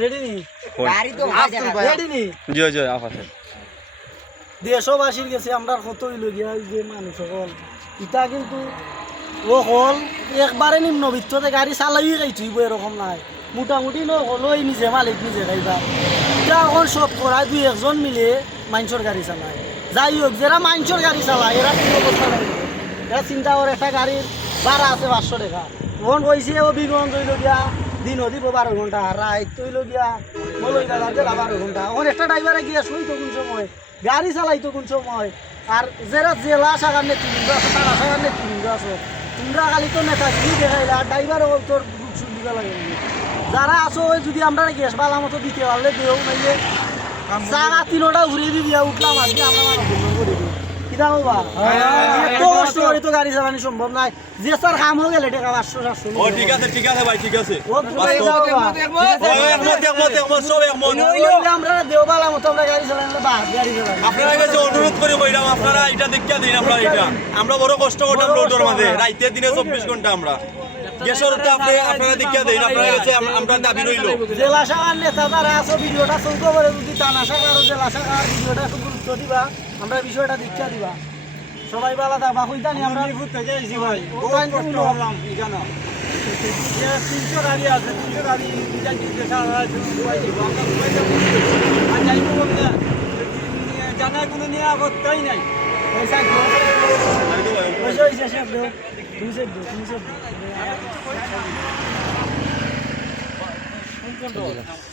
ready নি ready নি দেশবাসীর কাছে আমরা কতই লগিয়া যে মানুষ সকল ইটা কিন্তু ও হল একবারে নিম্নবিত্ততে গাড়ি চালাই খাইছুইব এরকম নাই মোটামুটি লই নিজে মালিক নিজে খাইবা এটা এখন সব করায় দুই একজন মিলে মানুষের গাড়ি চালায় যাই হোক যারা মানুষের গাড়ি চালায় এরা কি অবস্থা লাগবে এরা চিন্তা করে একটা গাড়ির ভাড়া আছে 500 টাকা তখন কইছে ও বিগন তৈল গিয়া দিনও দিব 12 ঘন্টা রাত তৈল গিয়া মলই দাদা দিলা 12 ঘন্টা এখন একটা ড্রাইভারে গিয়া শুইতো কোন সময় গাড়ি চালাইতো কোন সময় আর যারা জেলা শাখার নেতৃবৃন্দ আছে তারা শাখার নেতৃবৃন্দ আছে তোমরা খালি তো নেতাগিরি দেখাইলা ড্রাইভারও তোর বুক দিতে লাগে যারা আছো যদি আমরা গ্যাস বালা মতো দিতে পারলে দেও নাইলে জায়গা 3টা ঘুরিয়ে দিয়ে দিয়া উঠলাম আজকে আমরা মানুষ করে দিই কিনা বাবা এত কষ্ট করে তো গাড়ি চালানো সম্ভব নাই যে স্যার কাম হয়ে গেলে টাকা 500 ও ঠিক আছে ভাই ঠিক আছে আমরা দেওবালা মতো আমরা গাড়ি চালানো বা গাড়ি চালানো আপনারা কাছে অনুরোধ করে কইলাম আপনারা এটা দেখিয়া দিন আপনারা এটা আমরা বড় কষ্ট করলাম রোডের মাঝে রাইতে দিনে 24 ঘন্টা আমরা গ্যাসের তো আপনারা দেখিয়া দেন আপনারা কাছে আমরা দাবি রইল জেলা শাখার নেতা তারা আছে ভিডিওটা চলতে পারে যদি টানা শাখা আর জেলা শাখার ভিডিওটা একটু গুরুত্ব দিবা আমরা বিষয়টা দেখিয়া দিবা সবাই ভালো থাকবা কইতানি আমরা থেকে আইছি ভাই ওখান থেকে বললাম এখানে যে 300 গাড়ি আছে 300 গাড়ি ডিজাইন দিতে সারা দুবাই দিব আমরা দুবাই যাব আর যাইবো বলতে জানা কোনো নিরাপত্তাই নাই পয়সা পয়সা শেষ দাও তুমি শেষ দাও